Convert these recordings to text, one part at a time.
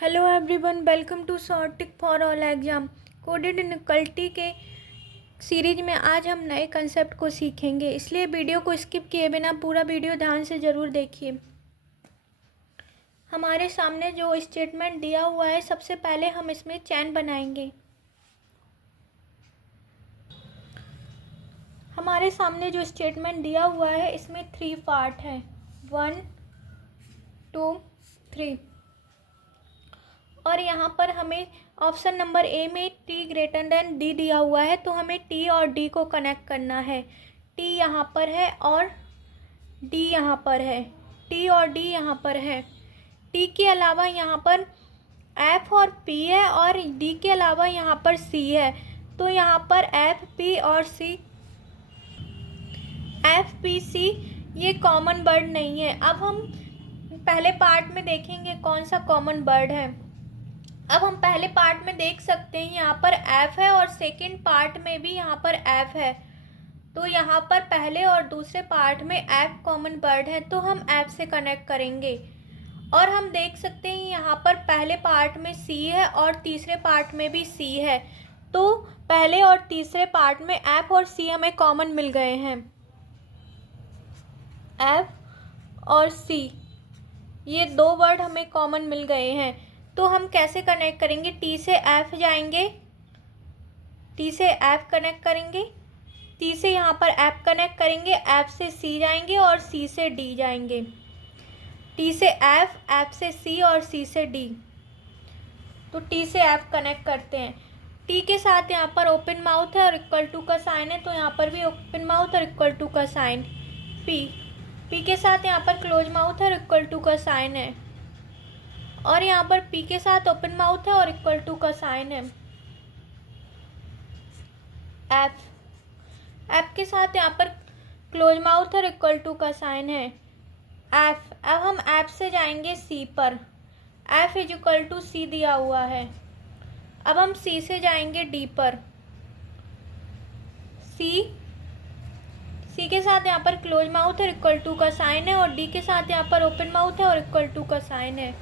Hello everyone, welcome to short trick for all exam. Coded inequality के series में आज हम नए कंसेप्ट को सीखेंगे, इसलिए वीडियो को स्किप किए बिना पूरा वीडियो ध्यान से ज़रूर देखिए। हमारे सामने जो स्टेटमेंट दिया हुआ है, सबसे पहले हम इसमें चैन बनाएंगे। हमारे सामने जो स्टेटमेंट दिया हुआ है, इसमें 3 पार्ट है, 1 2 3। और यहाँ पर हमें ऑप्शन नंबर ए में टी ग्रेटर देन डी दिया हुआ है, तो हमें टी और डी को कनेक्ट करना है। टी यहाँ पर है और डी यहाँ पर है, टी और डी यहाँ पर है। टी के अलावा यहाँ पर एफ और पी है और डी के अलावा यहाँ पर सी है, तो यहाँ पर एफ पी और सी, एफ पी सी ये कॉमन वर्ड नहीं है। अब हम पहले पार्ट में देखेंगे कौन सा कॉमन वर्ड है। अब हम पहले पार्ट में देख सकते हैं यहाँ पर एफ है और सेकंड पार्ट में भी यहाँ पर एफ है, तो यहाँ पर पहले और दूसरे पार्ट में एफ कॉमन वर्ड है, तो हम एफ से कनेक्ट करेंगे। और हम देख सकते हैं यहाँ पर पहले पार्ट में सी है और तीसरे पार्ट में भी सी है, तो पहले और तीसरे पार्ट में एफ और सी हमें कॉमन मिल गए हैं। एफ और सी ये 2 वर्ड हमें कॉमन मिल गए हैं, तो हम कैसे कनेक्ट करेंगे? टी से एफ जाएंगे, टी से एफ कनेक्ट करेंगे, टी से यहाँ पर एफ कनेक्ट करेंगे, एफ से सी जाएंगे और सी से डी जाएंगे। टी से एफ, एफ से सी और सी से डी, तो टी से एफ कनेक्ट करते हैं। टी के साथ यहाँ पर ओपन माउथ है और इक्वल टू का साइन है, तो यहाँ पर भी ओपन माउथ और इक्वल टू का साइन। पी, पी के साथ यहाँ पर क्लोज माउथ है और इक्वल टू का साइन है, और यहाँ पर पी के साथ ओपन माउथ है और इक्वल टू का साइन है। एफ, एफ के साथ यहाँ पर क्लोज माउथ और इक्वल टू का साइन है। एफ, अब हम एफ से जाएंगे सी पर, एफ इज इक्वल टू सी दिया हुआ है। अब हम सी से जाएंगे डी पर, सी, सी के साथ यहाँ पर क्लोज माउथ और इक्वल टू का साइन है, और डी के साथ यहाँ पर ओपन माउथ है और इक्वल टू का साइन है।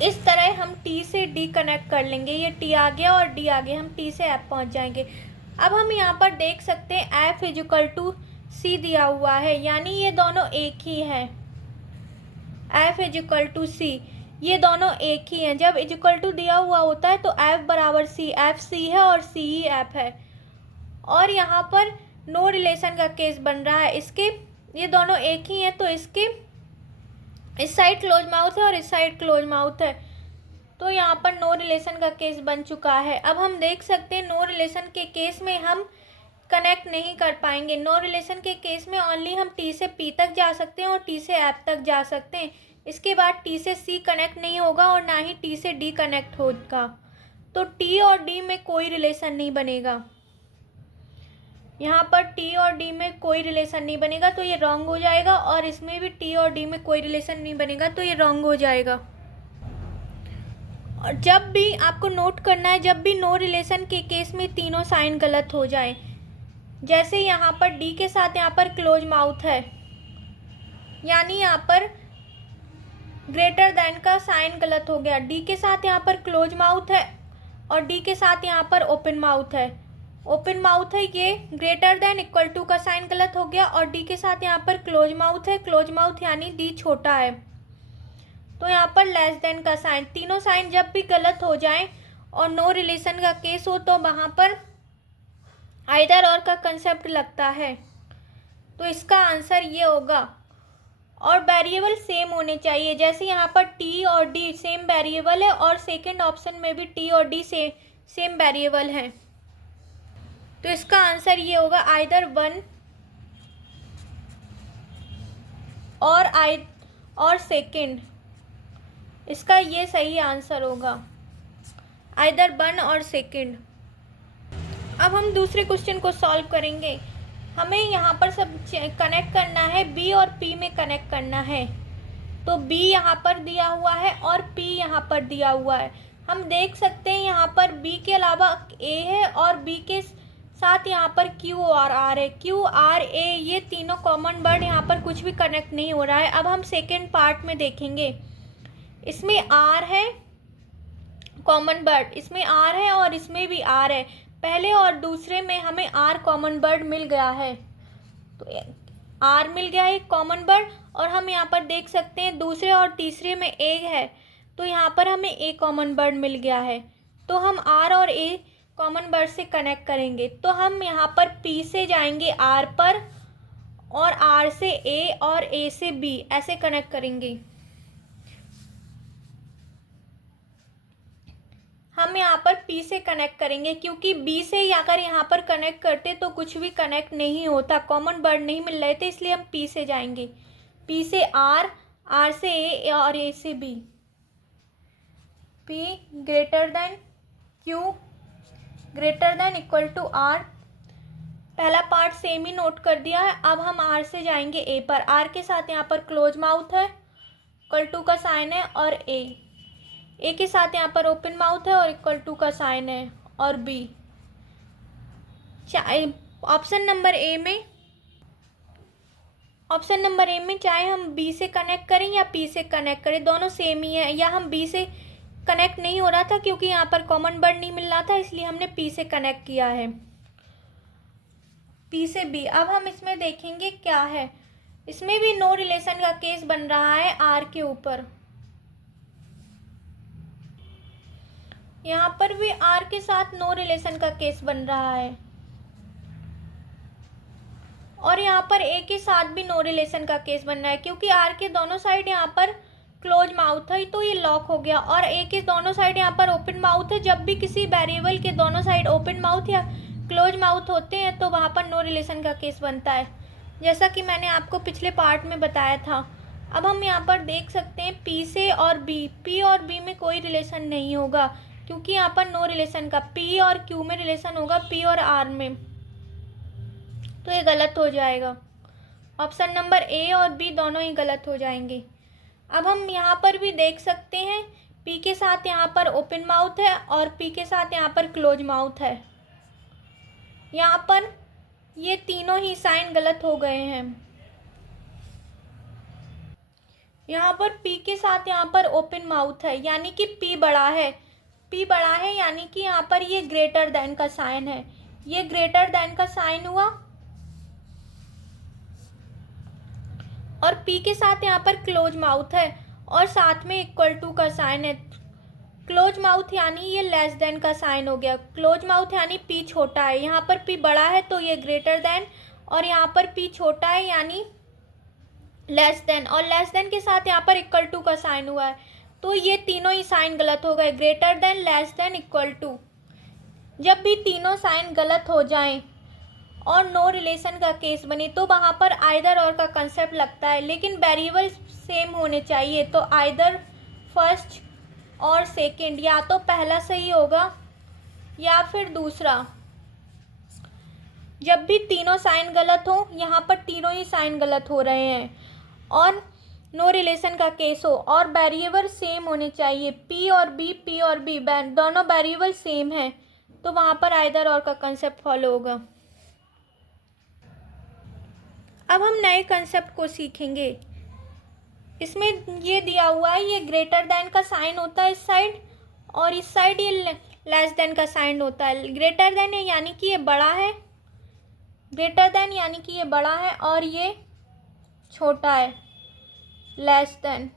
इस तरह हम टी से डी कनेक्ट कर लेंगे। ये टी आ गया और डी आ गया, हम टी से एफ पहुंच जाएंगे। अब हम यहाँ पर देख सकते हैं एफ इज इक्वल टू सी दिया हुआ है, यानी ये दोनों एक ही हैं। एफ इज इक्वल टू सी, ये दोनों एक ही हैं। जब इज इक्वल टू दिया हुआ होता है तो एफ बराबर सी, एफ सी है और सी ही एफ है। और यहाँ पर नो रिलेशन का केस बन रहा है, इसके ये दोनों एक ही हैं, तो इसके इस साइड क्लोज माउथ है और इस साइड क्लोज माउथ है, तो यहाँ पर नो रिलेशन का केस बन चुका है। अब हम देख सकते हैं नो रिलेशन के केस में हम कनेक्ट नहीं कर पाएंगे। नो रिलेशन के केस में ओनली हम टी से पी तक जा सकते हैं और टी से एफ तक जा सकते हैं। इसके बाद टी से सी कनेक्ट नहीं होगा और ना ही टी से डी कनेक्ट होगा, तो टी और डी में कोई रिलेशन नहीं बनेगा। यहाँ पर टी और डी में कोई रिलेशन नहीं बनेगा, तो ये रॉन्ग हो जाएगा, और इसमें भी टी और डी में कोई रिलेशन नहीं बनेगा, तो ये रॉन्ग हो जाएगा। और जब भी आपको नोट करना है, जब भी नो रिलेशन के केस में तीनों साइन गलत हो जाए, जैसे यहाँ पर डी के साथ यहाँ पर क्लोज माउथ है, यानी यहाँ पर ग्रेटर देन का साइन गलत हो गया। डी के साथ यहाँ पर क्लोज माउथ है और डी के साथ यहाँ पर ओपन माउथ है, ओपन माउथ है, ये ग्रेटर देन इक्वल टू का साइन गलत हो गया, और डी के साथ यहाँ पर क्लोज माउथ है, क्लोज माउथ यानी डी छोटा है, तो यहाँ पर लेस देन का साइन। तीनों साइन जब भी गलत हो जाएं और नो रिलेशन का केस हो, तो वहाँ पर आइदर और का कंसेप्ट लगता है, तो इसका आंसर ये होगा। और वेरिएबल सेम होने चाहिए, जैसे यहाँ पर टी और डी सेम वेरिएबल है और सेकंड ऑप्शन में भी टी और डी सेम वेरिएबल है, तो इसका आंसर ये होगा आइदर 1 और सेकंड, इसका ये सही आंसर होगा, आइदर 1 और सेकंड। अब हम दूसरे क्वेश्चन को सॉल्व करेंगे। हमें यहाँ पर सब कनेक्ट करना है, बी और पी में कनेक्ट करना है, तो बी यहाँ पर दिया हुआ है और पी यहाँ पर दिया हुआ है। हम देख सकते हैं यहाँ पर बी के अलावा ए है और बी के साथ यहाँ पर क्यू और आर है, क्यू आर ए ये तीनों कॉमन वर्ड, यहाँ पर कुछ भी कनेक्ट नहीं हो रहा है। अब हम सेकेंड पार्ट में देखेंगे। इसमें आर है कॉमन वर्ड, इसमें आर है और इसमें भी आर है, पहले और दूसरे में हमें आर कॉमन वर्ड मिल गया है, तो आर मिल गया है एक कॉमन वर्ड। और हम यहाँ पर देख सकते हैं दूसरे और तीसरे में ए है, तो यहाँ पर हमें ए कॉमन वर्ड मिल गया है, तो हम आर और ए कॉमन वर्ड से कनेक्ट करेंगे। तो हम यहाँ पर पी से जाएंगे आर पर, और आर से ए और ए से बी, ऐसे कनेक्ट करेंगे। हम यहाँ पर P से कनेक्ट करेंगे, क्योंकि B से अगर यहाँ पर कनेक्ट करते तो कुछ भी कनेक्ट नहीं होता, कॉमन वर्ड नहीं मिल रहे थे, इसलिए हम P से जाएंगे। P से R, R से A और A से B। P greater than Q greater than equal to R। पहला पार्ट सेम ही नोट कर दिया है। अब हम R से जाएंगे A पर। R के साथ यहाँ पर क्लोज माउथ है, इक्वल टू का साइन है, और ए के साथ यहाँ पर ओपन माउथ है और इक्वल टू का साइन है, और बी। ऑप्शन नंबर ए में चाहे हम बी से कनेक्ट करें या पी से कनेक्ट करें, दोनों सेम ही है। या हम बी से कनेक्ट नहीं हो रहा था क्योंकि यहाँ पर कॉमन वर्ड नहीं मिल रहा था, इसलिए हमने पी से कनेक्ट किया है, पी से बी। अब हम इसमें देखेंगे क्या है, इसमें भी नो रिलेशन का केस बन रहा है आर के ऊपर। यहाँ पर भी आर के साथ नो रिलेशन का केस बन रहा है, और यहाँ पर ए के साथ भी नो रिलेशन का केस बन रहा है, क्योंकि आर के दोनों साइड यहाँ पर क्लोज माउथ है, तो ये लॉक हो गया। और ए के दोनों साइड यहाँ पर ओपन माउथ है। जब भी किसी वेरिएबल के दोनों साइड ओपन माउथ या क्लोज माउथ होते हैं तो वहाँ पर नो रिलेशन का केस बनता है, जैसा कि मैंने आपको पिछले पार्ट में बताया था। अब हम यहाँ पर देख सकते हैं पी से और बी, पी और बी में कोई रिलेशन नहीं होगा, क्योंकि यहाँ पर नो रिलेशन का। पी और क्यू में रिलेशन होगा, पी और आर में, तो ये गलत हो जाएगा। ऑप्शन नंबर ए और बी दोनों ही गलत हो जाएंगे। अब हम यहाँ पर भी देख सकते हैं पी के साथ यहाँ पर ओपन माउथ है और पी के साथ यहाँ पर क्लोज माउथ है। यहाँ पर ये तीनों ही साइन गलत हो गए हैं। यहाँ पर पी के साथ यहाँ पर ओपन माउथ है, यानी कि पी बड़ा है, पी बड़ा है, यानी कि यहाँ पर ये ग्रेटर देन का साइन है, ये ग्रेटर देन का साइन हुआ। और पी के साथ यहाँ पर क्लोज माउथ है और साथ में इक्वल टू का साइन है। क्लोज माउथ यानी ये लेस देन का साइन हो गया। क्लोज माउथ यानी पी छोटा है, यहाँ पर पी बड़ा है तो ये ग्रेटर देन, और यहाँ पर पी छोटा है यानी लेस देन, और लेस देन के साथ यहाँ पर इक्वल टू का साइन हुआ है, तो ये तीनों ही साइन गलत हो गए, greater than, less than, equal to. जब भी तीनों साइन गलत हो जाएं और नो रिलेशन का केस बने तो वहाँ पर आइदर और का कंसेप्ट लगता है, लेकिन वेरिएबल सेम होने चाहिए, तो आइदर फर्स्ट और सेकंड, या तो पहला सही होगा या फिर दूसरा। जब भी तीनों साइन गलत हो, यहाँ पर तीनों ही साइन गलत हो रहे हैं और नो रिलेशन का केस हो और वेरिएबल सेम होने चाहिए, पी और बी दोनों वेरिएबल सेम है, तो वहाँ पर आइदर और का कंसेप्ट फॉलो होगा। अब हम नए कंसेप्ट को सीखेंगे। इसमें ये दिया हुआ है, ये ग्रेटर देन का साइन होता है इस साइड, और इस साइड ये लेस देन का साइन होता है। ग्रेटर देन है यानी कि ये बड़ा है, ग्रेटर देन यानी कि ये बड़ा है और ये छोटा है, लेस देन।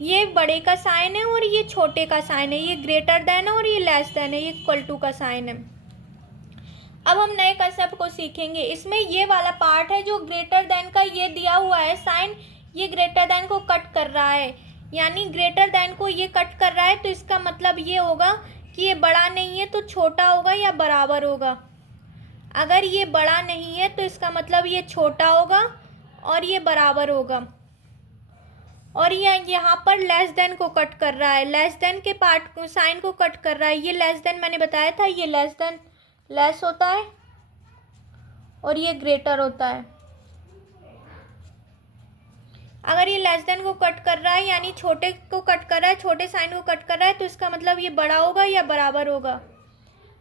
ये बड़े का साइन है और ये छोटे का साइन है, ये ग्रेटर देन है और ये लेस देन है, ये इक्वल टू का साइन है। अब हम नए कंसेप्ट को सीखेंगे। इसमें ये वाला पार्ट है जो ग्रेटर देन का, ये दिया हुआ है साइन, ये ग्रेटर देन को कट कर रहा है, यानी ग्रेटर देन को ये कट कर रहा है, तो इसका मतलब ये होगा कि ये बड़ा नहीं है तो छोटा होगा या बराबर होगा। अगर ये बड़ा नहीं है तो इसका मतलब ये छोटा होगा और ये बराबर होगा। और ये यहाँ पर लेस देन को कट कर रहा है, लेस देन के पार्ट को, साइन को कट कर रहा है। ये लेस देन मैंने बताया था, ये लेस देन लेस होता है और ये ग्रेटर होता है। अगर ये लेस देन को कट कर रहा है यानी छोटे को कट कर रहा है, छोटे साइन को कट कर रहा है, तो इसका मतलब ये बड़ा होगा या बराबर होगा।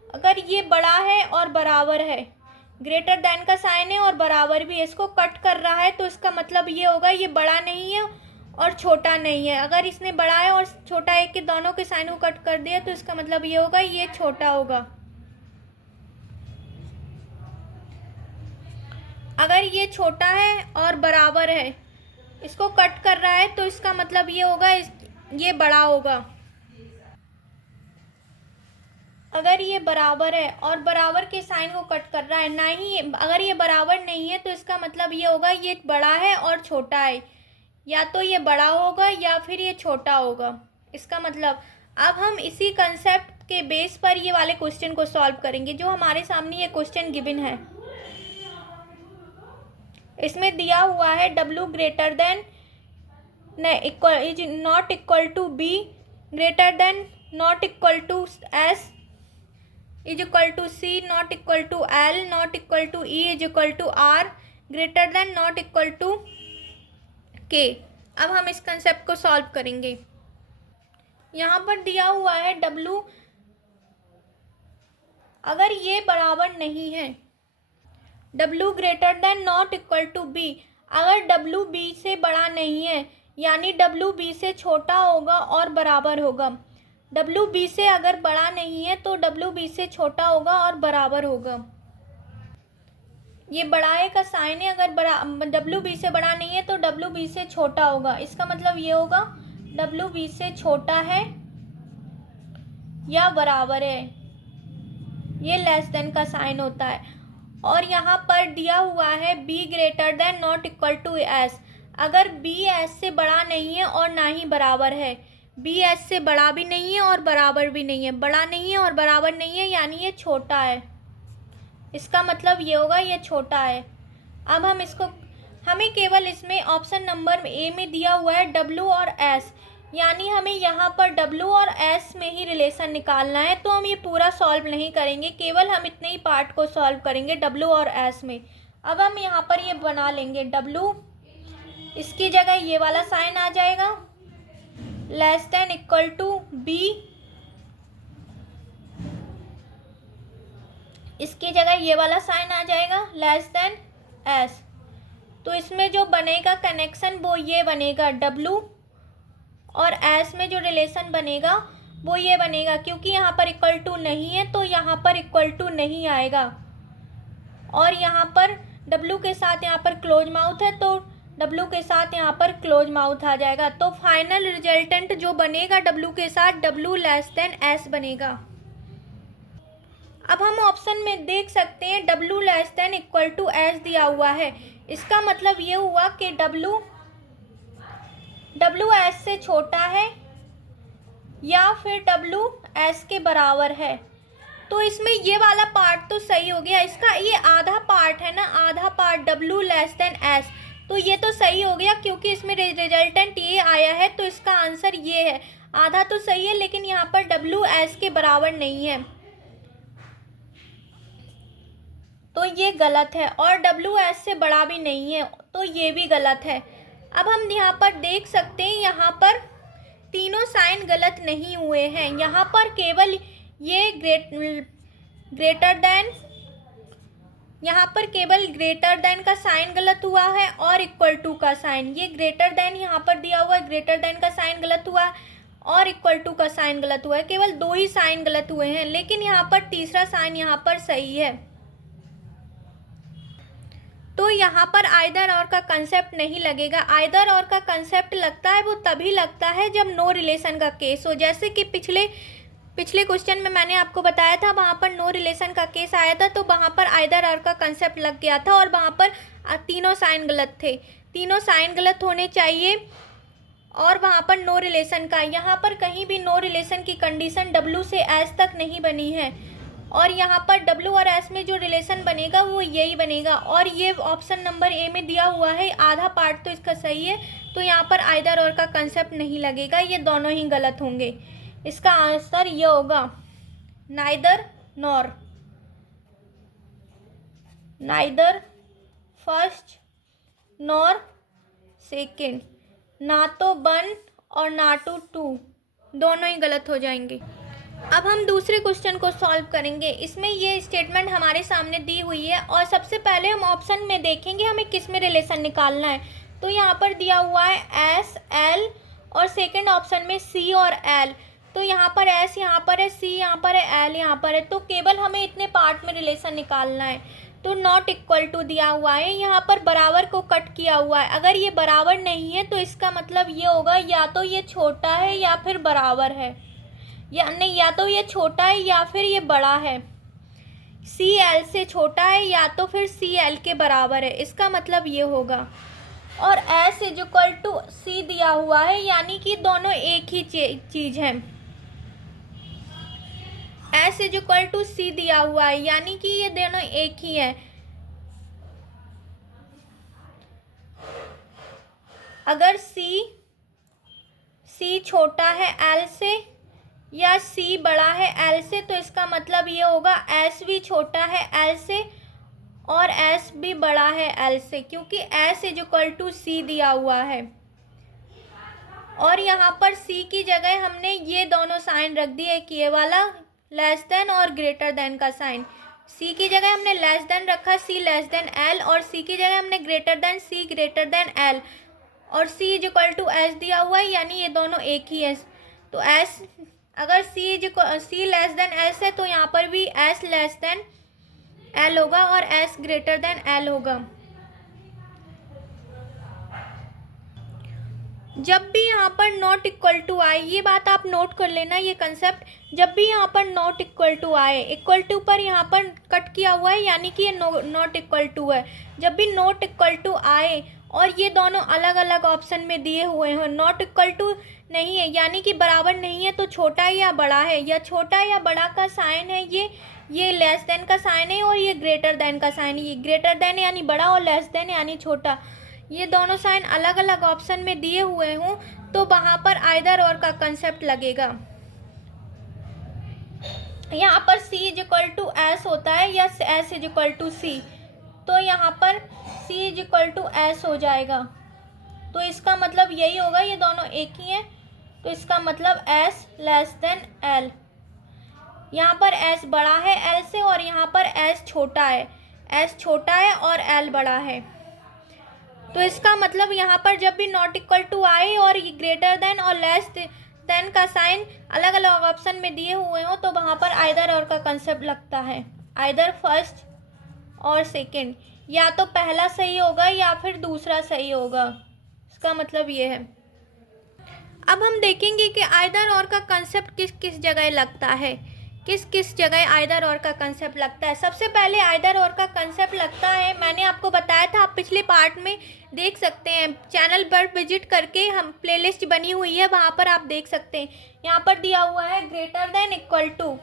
अगर ये बड़ा है और बराबर है, ग्रेटर देन का साइन है और बराबर भी है, इसको कट कर रहा है, तो इसका मतलब ये होगा ये बड़ा नहीं है और छोटा नहीं है। अगर इसने बड़ा है और छोटा है के दोनों के साइन को कट कर दिया तो इसका मतलब ये होगा ये छोटा होगा। अगर ये छोटा है और बराबर है, इसको कट कर रहा है तो इसका मतलब ये होगा ये बड़ा होगा। अगर ये बराबर है और बराबर के साइन को कट कर रहा है, ना ही अगर ये बराबर नहीं है तो इसका मतलब ये होगा ये बड़ा है और छोटा है। या तो ये बड़ा होगा या फिर ये छोटा होगा। इसका मतलब अब हम इसी कंसेप्ट के बेस पर ये वाले क्वेश्चन को सॉल्व करेंगे जो हमारे सामने ये क्वेश्चन गिवन है। इसमें दिया हुआ है W greater than is not equal to B greater than not equal to S is equal to C not equal to L not equal to E is equal to R greater than not equal to K। अब हम इस concept को solve करेंगे। यहाँ पर दिया हुआ है W, अगर ये बराबर नहीं है W greater than not equal to B, अगर W B से बड़ा नहीं है यानी W B से छोटा होगा और बराबर होगा। W B से अगर बड़ा नहीं है तो W B से छोटा होगा और बराबर होगा। ये बड़ाए का साइन है, अगर W B से बड़ा नहीं है तो W B से छोटा होगा। इसका मतलब ये होगा W B से छोटा है या बराबर है, ये लेस देन का साइन होता है। और यहाँ पर दिया हुआ है B greater than not equal to S, अगर B S से बड़ा नहीं है और ना ही बराबर है। B S से बड़ा भी नहीं है और बराबर भी नहीं है, बड़ा नहीं है और बराबर नहीं है यानी ये छोटा है। इसका मतलब ये होगा ये छोटा है। अब हम इसको हमें केवल इसमें ऑप्शन नंबर ए में दिया हुआ है W और S, यानी हमें यहाँ पर W और S में ही रिलेशन निकालना है। तो हम ये पूरा सॉल्व नहीं करेंगे, केवल हम इतने ही पार्ट को सॉल्व करेंगे W और S में। अब हम यहाँ पर ये बना लेंगे W, इसकी जगह ये वाला साइन आ जाएगा less than equal to B, इसकी जगह ये वाला साइन आ जाएगा लेस देन S। तो इसमें जो बनेगा कनेक्शन वो ये बनेगा W और S में जो रिलेशन बनेगा वो ये बनेगा, क्योंकि यहाँ पर इक्वल टू नहीं है तो यहाँ पर इक्वल टू नहीं आएगा। और यहाँ पर W के साथ यहाँ पर क्लोज माउथ है तो W के साथ यहाँ पर क्लोज माउथ आ जाएगा। तो फाइनल रिजल्टेंट जो बनेगा W के साथ W लेस देन S बनेगा। अब हम ऑप्शन में देख सकते हैं W less than equal to S दिया हुआ है। इसका मतलब ये हुआ कि W S से छोटा है या फिर W S के बराबर है। तो इसमें ये वाला पार्ट तो सही हो गया, इसका ये आधा पार्ट है ना, आधा part W less then S, तो ये तो सही हो गया क्योंकि इसमें रिजल्टेंट ये आया है तो इसका आंसर ये है। आधा तो सही है लेकिन यहाँ पर W S के बराबर नहीं है तो ये गलत है, और W S से बड़ा भी नहीं है तो ये भी गलत है। अब हम यहाँ पर देख सकते हैं यहाँ पर तीनों साइन गलत नहीं हुए हैं। यहाँ पर केवल ये ग्रेटर देन, यहाँ पर केवल ग्रेटर देन का साइन गलत हुआ है और इक्वल टू का साइन, ये ग्रेटर देन यहाँ पर दिया हुआ है, ग्रेटर देन का साइन गलत हुआ है और इक्वल टू का साइन गलत हुआ है। केवल दो ही साइन गलत हुए हैं, लेकिन यहाँ पर तीसरा साइन यहाँ पर सही है। तो यहाँ पर आइदर और का कंसेप्ट नहीं लगेगा। आइदर और का कंसेप्ट लगता है वो तभी लगता है जब नो रिलेशन का केस हो। जैसे कि पिछले क्वेश्चन में मैंने आपको बताया था, वहाँ पर नो रिलेशन का केस आया था तो वहाँ पर आइदर और का कंसेप्ट लग गया था और वहाँ पर तीनों साइन गलत थे, तीनों साइन गलत होने चाहिए और वहाँ पर नो रिलेशन का, यहाँ पर कहीं भी नो रिलेशन की कंडीशन W से S तक नहीं बनी है और यहाँ पर W और S में जो रिलेशन बनेगा वो यही बनेगा। और ये ऑप्शन नंबर ए में दिया हुआ है, आधा पार्ट तो इसका सही है, तो यहाँ पर आइदर और का कंसेप्ट नहीं लगेगा, ये दोनों ही गलत होंगे। इसका आंसर ये होगा neither nor, neither first nor second, ना तो 1 और ना तो 2, दोनों ही गलत हो जाएंगे। अब हम दूसरे क्वेश्चन को सॉल्व करेंगे। इसमें ये स्टेटमेंट हमारे सामने दी हुई है और सबसे पहले हम ऑप्शन में देखेंगे हमें किस में रिलेशन निकालना है। तो यहाँ पर दिया हुआ है एस एल और सेकंड ऑप्शन में सी और एल। तो यहाँ पर एस यहाँ पर है, सी यहाँ पर है, एल यहाँ पर है। तो केवल हमें इतने पार्ट में रिलेशन निकालना है। तो नॉट इक्वल टू दिया हुआ है, यहाँ पर बराबर को कट किया हुआ है। अगर ये बराबर नहीं है तो इसका मतलब ये होगा या तो ये छोटा है या फिर बराबर है, या नहीं, या तो ये छोटा है या फिर ये बड़ा है। सी एल से छोटा है या तो फिर सी एल के बराबर है, इसका मतलब ये होगा। और एस इज इक्वल टू सी दिया हुआ है, यानी कि दोनों एक ही चीज़ है। एस इज इक्वल टू सी दिया हुआ है, यानी कि ये दोनों एक ही है। अगर सी छोटा है एल से या सी बड़ा है एल से, तो इसका मतलब ये होगा एस भी छोटा है एल से और एस भी बड़ा है एल से, क्योंकि एस इज इक्वल टू सी दिया हुआ है। और यहाँ पर सी की जगह हमने ये दोनों साइन रख दिए कि ये वाला लेस देन और ग्रेटर देन का साइन। सी की जगह हमने लेस देन रखा, सी लेस देन एल, और सी की जगह हमने ग्रेटर देन, सी ग्रेटर देन एल, और सी इज इक्वल टू एस दिया हुआ है, यानी ये दोनों एक ही है। तो एस, अगर सी लेस देन एस है तो यहाँ पर भी एस लेस देन एल होगा और एस ग्रेटर देन एल होगा। जब भी यहाँ पर नॉट इक्वल टू आए, ये बात आप नोट कर लेना, ये कंसेप्ट, जब भी यहाँ पर नॉट इक्वल टू आए, इक्वल टू पर यहाँ पर कट किया हुआ है, यानी कि ये नॉट इक्वल टू है। जब भी नॉट इक्वल टू आए और ये दोनों अलग अलग ऑप्शन में दिए हुए हैं, नॉट इक्वल टू नहीं है यानी कि बराबर नहीं है, तो छोटा या बड़ा है, या छोटा या बड़ा का साइन है ये लेस देन का साइन है, और ये ग्रेटर देन का साइन है। ये ग्रेटर देन यानी बड़ा और लेस देन यानी छोटा, ये दोनों साइन अलग अलग ऑप्शन में दिए हुए हों तो वहाँ पर आइदर और का कंसेप्ट लगेगा। यहाँ पर C is equal to S होता है या S is equal to C, तो यहाँ पर C is equal to S हो जाएगा। तो इसका मतलब यही होगा, ये दोनों एक ही हैं, तो इसका मतलब S लेस देन L। यहाँ पर S बड़ा है L से और यहाँ पर S छोटा है, S छोटा है और L बड़ा है। तो इसका मतलब यहाँ पर जब भी नॉट इक्वल टू आए और ये ग्रेटर देन और लेस देन का साइन अलग अलग ऑप्शन में दिए हुए हो तो वहाँ पर आइदर और का कंसेप्ट लगता है। आइदर फर्स्ट और सेकंड, या तो पहला सही होगा या फिर दूसरा सही होगा, इसका मतलब ये है। अब हम देखेंगे कि आइदर और का कंसेप्ट किस किस जगह लगता है, किस किस जगह आइदर और का कंसेप्ट लगता है। सबसे पहले आइदर और का कंसेप्ट लगता है, मैंने आपको बताया था, आप पिछले पार्ट में देख सकते हैं, चैनल पर विजिट करके हम प्लेलिस्ट बनी हुई है, वहाँ पर आप देख सकते हैं। यहाँ पर दिया हुआ है ग्रेटर देन इक्वल टू,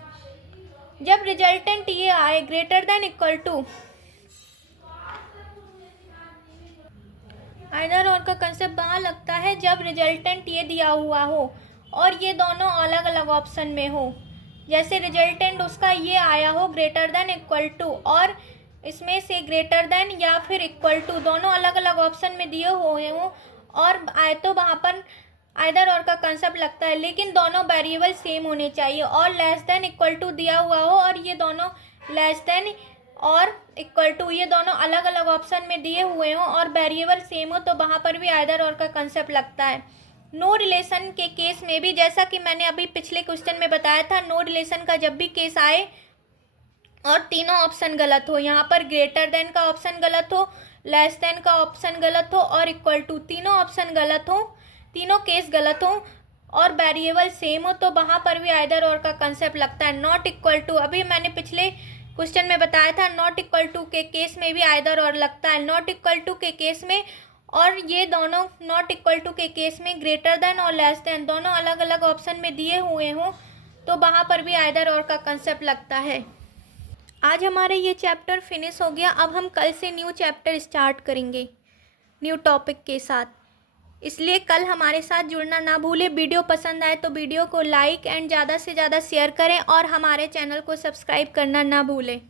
जब रिजल्टेंट ये आए greater than equal to, either और का कंसेप्ट वहाँ लगता है जब रिजल्टेंट ये दिया हुआ हो और ये दोनों अलग अलग ऑप्शन में हो। जैसे रिजल्टेंट उसका ये आया हो ग्रेटर देन इक्वल टू, और इसमें से ग्रेटर देन या फिर इक्वल टू दोनों अलग अलग ऑप्शन में दिए हुए हों और आए तो वहाँ पर आइदर और का कंसेप्ट लगता है। लेकिन दोनों वेरिएबल सेम होने चाहिए, और लेस देन इक्वल टू दिया हुआ हो और ये दोनों लेस देन और इक्वल टू ये दोनों अलग अलग ऑप्शन में दिए हुए हों और वेरिएबल सेम हो तो वहाँ पर भी आइदर और का कंसेप्ट लगता है। नो रिलेशन के केस में भी, जैसा कि मैंने अभी पिछले क्वेश्चन में बताया था, नो रिलेशन का जब भी केस आए और तीनों ऑप्शन गलत हो, यहाँ पर ग्रेटर देन का ऑप्शन गलत हो, लेस देन का ऑप्शन गलत हो और इक्वल टू, तीनों ऑप्शन गलत हो, तीनों केस गलत हो और वेरिएबल सेम हो तो वहाँ पर भी आइदर और का कंसेप्ट लगता है। नॉट इक्वल टू, अभी मैंने पिछले क्वेश्चन में बताया था, नॉट इक्वल टू के केस में भी आइदर और लगता है। नॉट इक्वल टू के केस में और ये दोनों नॉट इक्वल टू के केस में ग्रेटर देन और लेस देन दोनों अलग अलग ऑप्शन में दिए हुए हों तो वहाँ पर भी आइदर और का कंसेप्ट लगता है। आज हमारा ये चैप्टर फिनिश हो गया। अब हम कल से न्यू चैप्टर स्टार्ट करेंगे न्यू टॉपिक के साथ, इसलिए कल हमारे साथ जुड़ना ना भूलें। वीडियो पसंद आए तो वीडियो को लाइक एंड ज़्यादा से ज़्यादा शेयर करें और हमारे चैनल को सब्सक्राइब करना ना भूलें।